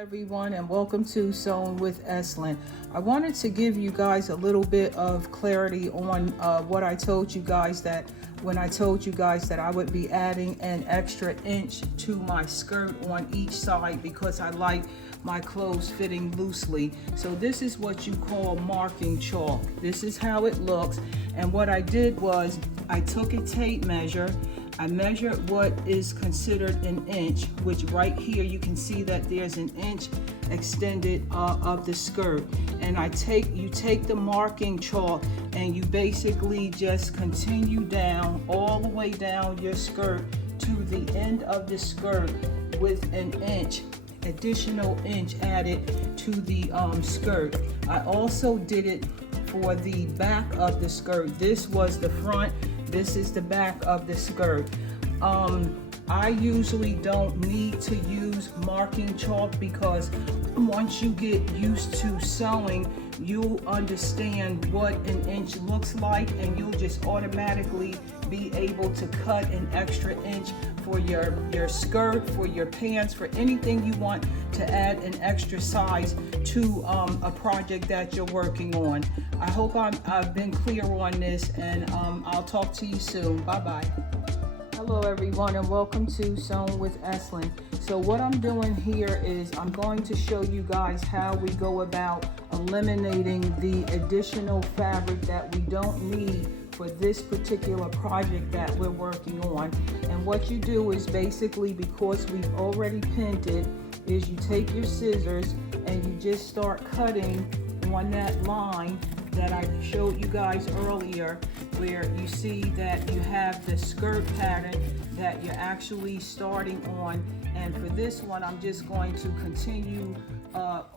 Everyone, and welcome to Sewing with Eslin. I wanted to give you guys a little bit of clarity on what I told you guys, that when I told you guys that I would be adding an extra inch to my skirt on each side because I like my clothes fitting loosely. So this is what you call marking chalk. This is how it looks, and what I did was I took a tape measure. I measured what is considered an inch, which right here you can see that there's an inch extended of the skirt. And you take the marking chalk and you basically just continue down all the way down your skirt to the end of the skirt with an inch, additional inch added to the skirt. I also did it for the back of the skirt. This was the front, this is the back of the skirt. I usually don't need to use marking chalk because once you get used to sewing, you'll understand what an inch looks like, and you'll just automatically be able to cut an extra inch for your skirt, for your pants, for anything you want to add an extra size to a project that you're working on. I hope I've been clear on this, and I'll talk to you soon. Bye-bye. Hello everyone, and welcome to Sewing with Eslin. So what I'm doing here is I'm going to show you guys how we go about eliminating the additional fabric that we don't need for this particular project that we're working on. And what you do is basically, because we've already pinned it, is you take your scissors and you just start cutting on that line that I showed you guys earlier, where you see that you have the skirt pattern that you're actually starting on. And for this one, I'm just going to continue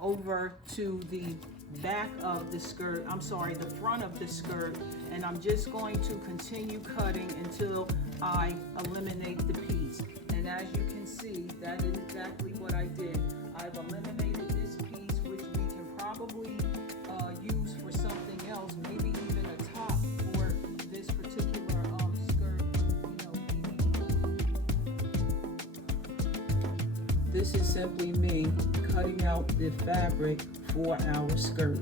over to the back of the skirt, the front of the skirt, and I'm just going to continue cutting until I eliminate the piece. And as you can see, that is exactly what I did. I've eliminated this piece, which we can probably use for something else, maybe even a top for this particular skirt. This is simply me cutting out the fabric for our skirt.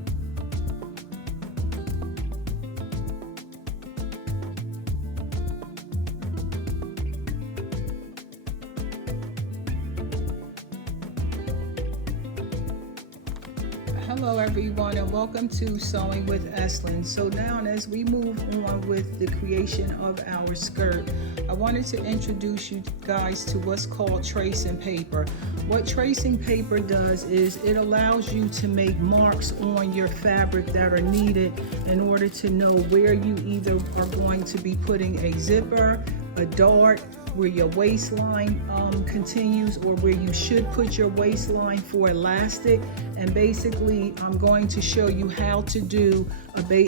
Hello everyone, and welcome to Sewing with Eslin. So now, as we move on with the creation of our skirt, I wanted to introduce you guys to what's called tracing paper. What tracing paper does is it allows you to make marks on your fabric that are needed in order to know where you either are going to be putting a zipper, a dart, where your waistline continues, or where you should put your waistline for elastic. And basically I'm going to show you how to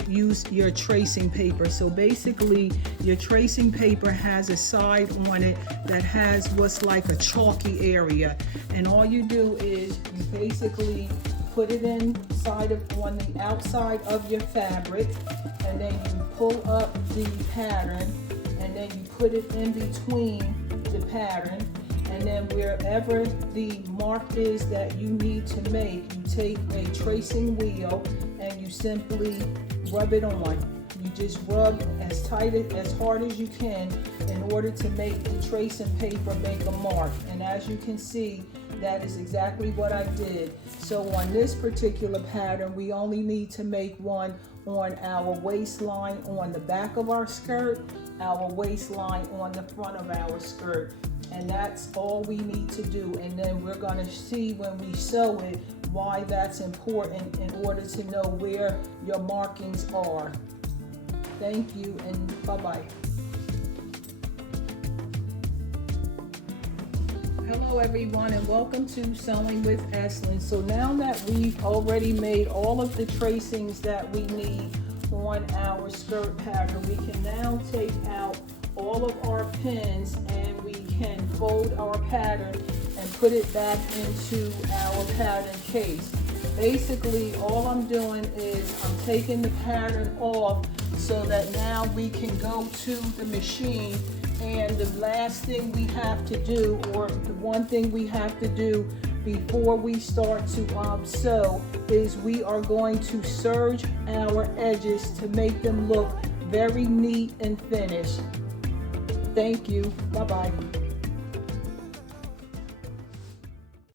use your tracing paper. So basically your tracing paper has a side on it that has what's like a chalky area, and all you do is you basically put it on the outside of your fabric, and then you pull up the pattern, and then you put it in between the pattern, and then wherever the mark is that you need to make, you take a tracing wheel and you simply rub it on. You just rub as tight, as hard as you can in order to make the tracing paper make a mark. And as you can see, that is exactly what I did. So on this particular pattern, we only need to make one on our waistline on the back of our skirt, our waistline on the front of our skirt, and that's all we need to do. And then we're going to see when we sew it why that's important in order to know where your markings are. Thank you, and bye-bye. Hello everyone, and welcome to Sewing with Eslin. So now that we've already made all of the tracings that we need on our skirt pattern, we can now take out all of our pins and we can fold our pattern and put it back into our pattern case. Basically all I'm doing is I'm taking the pattern off so that now we can go to the machine, and the last thing we have to do, or the one thing we have to do before we start to sew is we are going to serge our edges to make them look very neat and finished. Thank you. Bye-bye.